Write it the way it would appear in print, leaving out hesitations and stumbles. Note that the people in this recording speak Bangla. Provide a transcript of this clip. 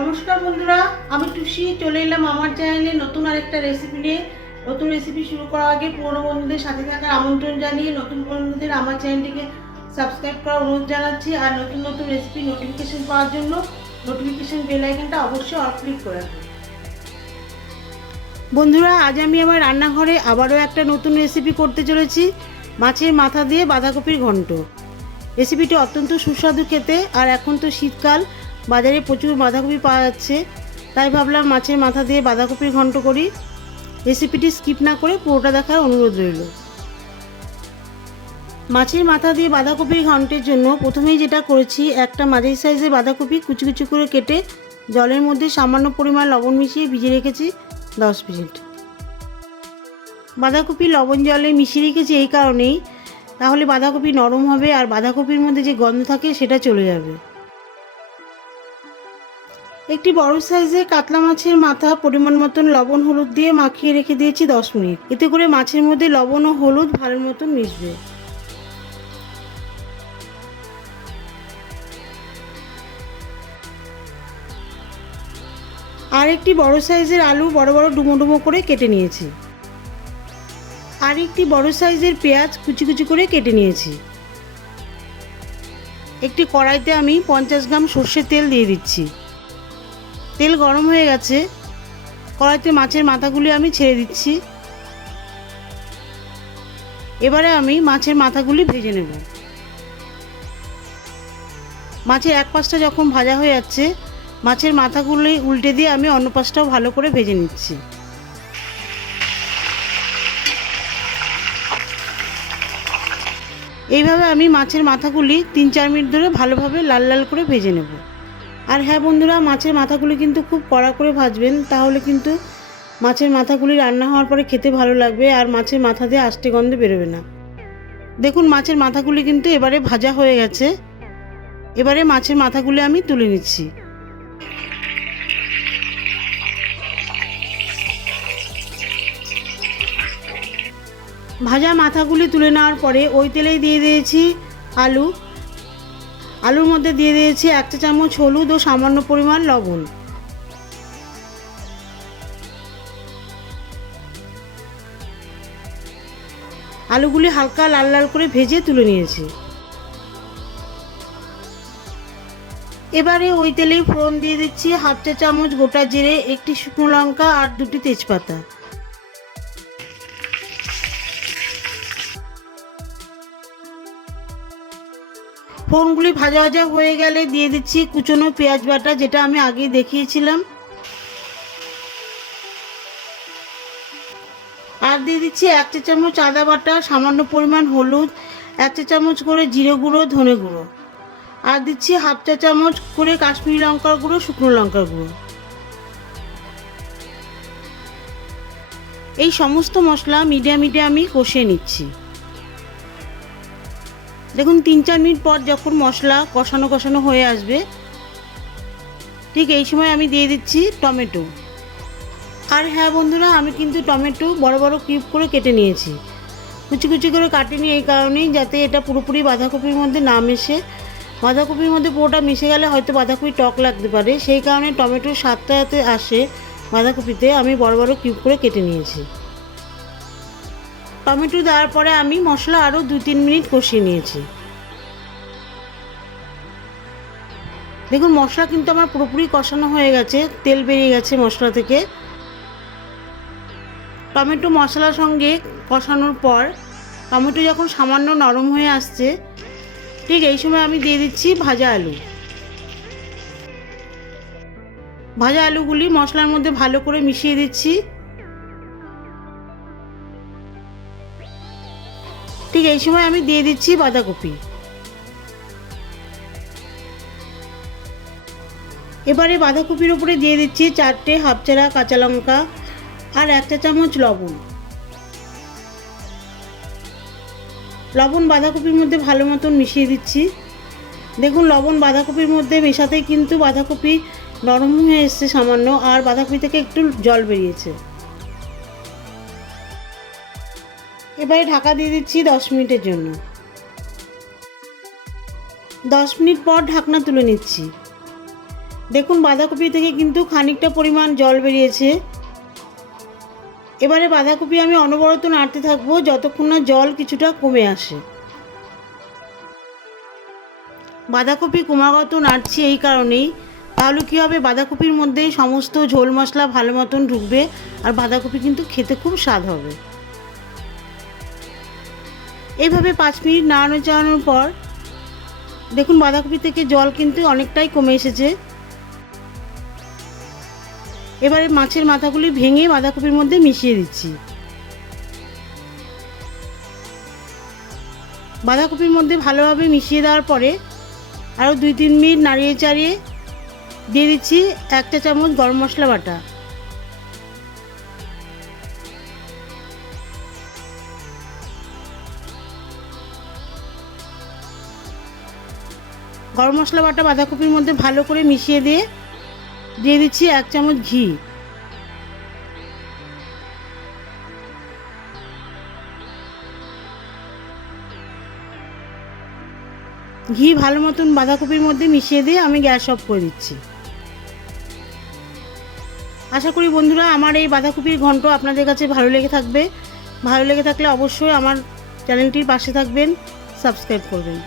নমস্কার বন্ধুরা, আমি টুসি চলে এলাম আমার চ্যানেলে নতুন আরেকটা রেসিপি নিয়ে। নতুন রেসিপি শুরু করার আগে পুরনো বন্ধুদের সাথে থাকার আমন্ত্রণ জানিয়ে নতুন বন্ধুদের আমার চ্যানেলটিকে সাবস্ক্রাইব করার অনুরোধ জানাচ্ছি। আর নতুন নতুন রেসিপি নোটিফিকেশন পাওয়ার জন্য নোটিফিকেশন বেল আইকনটা অবশ্যই অল ক্লিক করে রাখুন। বন্ধুরা, আজ আমি আমার রান্নাঘরে আবারও একটা নতুন রেসিপি করতে চলেছি, মাছের মাথা দিয়ে বাঁধাকপির ঘন্ট। রেসিপিটি অত্যন্ত সুস্বাদু খেতে, আর এখন তো শীতকাল, বাজারে প্রচুর বাঁধাকপি পাওয়া যাচ্ছে, তাই ভাবলাম মাছের মাথা দিয়ে বাঁধাকপির ঘন্ট করি। রেসিপিটি স্কিপ না করে পুরোটা দেখার অনুরোধ রইল। মাছের মাথা দিয়ে বাঁধাকপির ঘন্টের জন্য প্রথমেই যেটা করেছি, একটা মাঝারি সাইজের বাঁধাকপি কুচি কুচি করে কেটে জলের মধ্যে সামান্য পরিমাণ লবণ মিশিয়ে ভিজিয়ে রেখেছি 10 মিনিট। বাঁধাকপি লবণ জলে মিশিয়ে রেখেছি এই কারণেই, তাহলে বাঁধাকপি নরম হবে আর বাঁধাকপির মধ্যে যে গন্ধ থাকে সেটা চলে যাবে। একটি বড় সাইজের কাতলা মাছের মাথা পরিমাণ মতন লবণ হলুদ দিয়ে মাখিয়ে রেখে দিয়েছি 10 মিনিট। এতে করে মাছের মধ্যে লবণ ও হলুদ ভালো মতন মিশবে। আর একটি বড় সাইজের আলু বড় বড় ডুমো ডুমো করে কেটে নিয়েছি। আর একটি বড় সাইজের পেঁয়াজ কুচি কুচি করে কেটে নিয়েছি। একটি কড়াইতে আমি 50 গ্রাম সর্ষের তেল দিয়ে দিচ্ছি। তেল গরম হয়ে গেছে, কড়াইতে মাছের মাথাগুলি আমি ছেড়ে দিচ্ছি। এবারে আমি মাছের মাথাগুলি ভেজে নেব। মাছের এক পাশটা যখন ভাজা হয়ে যাচ্ছে, মাছের মাথাগুলি উল্টে দিয়ে আমি অন্য পাশটাও ভালো করে ভেজে নিচ্ছি। এইভাবে আমি মাছের মাথাগুলি 3-4 মিনিট ধরে ভালোভাবে লাল লাল করে ভেজে নেব। আর হ্যাঁ বন্ধুরা, মাছের মাথাগুলি কিন্তু খুব কড়া করে ভাজবেন, তাহলে কিন্তু মাছের মাথাগুলি রান্না হওয়ার পরে খেতে ভালো লাগবে আর মাছের মাথা দিয়ে আষ্টে গন্ধ বেরোবে না। দেখুন, মাছের মাথাগুলি কিন্তু এবারে ভাজা হয়ে গেছে। এবারে মাছের মাথাগুলি আমি তুলে নিচ্ছি। ভাজা মাথাগুলি তুলে নেওয়ার পরে ওই তেলেই দিয়ে দিয়েছি আলু। আলুর মধ্যে দিয়ে দিয়েছি 1 চা চামচ হলুদ ও সামান্য পরিমাণ লবণ। আলুগুলি হালকা লাল লাল করে ভেজে তুলে নিয়েছি। এবারে ওই তেলেই ফোড়ন দিয়ে দিচ্ছি 1/2 চা চামচ গোটা জিরে, একটি শুকনো লঙ্কা আর 2টি তেজপাতা। ফোড়নগুলি ভাজা ভাজা হয়ে গেলে দিয়ে দিচ্ছি কুচনো পেঁয়াজ বাটা, যেটা আমি আগেই দেখিয়েছিলাম। আর দিয়ে দিচ্ছি 1 চা চামচ আদা বাটা, সামান্য পরিমাণ হলুদ, 1 চা চামচ করে জিরে গুঁড়ো, ধনে গুঁড়ো, আর দিচ্ছি 1/2 চা চামচ করে কাশ্মীরি লঙ্কার গুঁড়ো, শুকনো লঙ্কার গুঁড়ো। এই সমস্ত মশলা মিডিয়ামে আমি কষিয়ে নিচ্ছি। দেখুন, 3-4 মিনিট পর যখন মশলা কষানো কষানো হয়ে আসবে, ঠিক এই সময় আমি দিয়ে দিচ্ছি টমেটো। আর হ্যাঁ বন্ধুরা, আমি কিন্তু টমেটো বড় বড় কিউব করে কেটে নিয়েছি। কুচি কুচি করে কাটিনি এই কারণেই, যাতে এটা পুরোপুরি বাঁধাকপির মধ্যে না মেশে। বাঁধাকপির মধ্যে পুরোটা মিশে গেলে হয়তো বাঁধাকপি টক লাগতে পারে, সেই কারণে টমেটোর স্বাদটা যাতে আসে বাঁধাকপিতে, আমি বড় বড় কিউব করে কেটে নিয়েছি। টমেটো দেওয়ার পরে আমি মশলা আরও 2-3 মিনিট কষিয়ে নিয়েছি। দেখুন, মশলা কিন্তু আমার পুরোপুরি কষানো হয়ে গেছে, তেল বেরিয়ে গেছে মশলা থেকে। টমেটো মশলার সঙ্গে কষানোর পর টমেটো যখন সামান্য নরম হয়ে আসছে, ঠিক এই সময় আমি দিয়ে দিচ্ছি ভাজা আলু। ভাজা আলুগুলি মশলার মধ্যে ভালো করে মিশিয়ে দিচ্ছি। ঠিক এই সময় আমি দিয়ে দিচ্ছি বাঁধাকপি। এবারে বাঁধাকপির উপরে দিয়ে দিচ্ছি 4টে হাফ চারা কাঁচা লঙ্কা আর 1 চা চামচ লবণ। লবণ বাঁধাকপির মধ্যে ভালো মতন মিশিয়ে দিচ্ছি। দেখুন, লবণ বাঁধাকপির মধ্যে মেশাতেই কিন্তু বাঁধাকপি নরম হয়ে এসছে সামান্য, আর বাঁধাকপি থেকে একটু জল বেরিয়েছে। এবারে ঢাকা দিয়ে দিচ্ছি 10 মিনিটের জন্য। 10 মিনিট পর ঢাকনা তুলে নিচ্ছি। দেখুন বাঁধাকপি থেকে কিন্তু খানিকটা পরিমাণ জল বেরিয়েছে। এবারে বাঁধাকপি আমি অনবরত নাড়তে থাকবো যতক্ষণ না জল কিছুটা কমে আসে। বাঁধাকপি ক্রমাগত নাড়ছি এই কারণেই, তাহলে কী হবে, বাঁধাকপির মধ্যে সমস্ত ঝোল মশলা ভালো মতন ঢুকবে আর বাঁধাকপি কিন্তু খেতে খুব স্বাদ হবে। এইভাবে 5 মিনিট নাড়ানো চাড়ানোর পর দেখুন বাঁধাকপি থেকে জল কিন্তু অনেকটাই কমে এসেছে। এবারে মাছের মাথাগুলি ভেঙে বাঁধাকপির মধ্যে মিশিয়ে দিচ্ছি। বাঁধাকপির মধ্যে ভালোভাবে মিশিয়ে দেওয়ার পরে আরও 2-3 মিনিট নাড়িয়ে চাড়িয়ে দিয়ে দিচ্ছি 1 চা চামচ গরম মশলা বাটা। গরম মশলা বাটা বাঁধাকপির মধ্যে ভালো করে মিশিয়ে দিয়ে দিচ্ছি 1 চামচ ঘি। ঘি ভালো মতন বাঁধাকপির মধ্যে মিশিয়ে দিয়ে আমি গ্যাস অফ করে দিচ্ছি। আশা করি বন্ধুরা আমার এই বাঁধাকপির ঘন্ট আপনাদের কাছে ভালো লেগে থাকবে। ভালো লেগে থাকলে অবশ্যই আমার চ্যানেলটির পাশে থাকবেন, সাবস্ক্রাইব করবেন।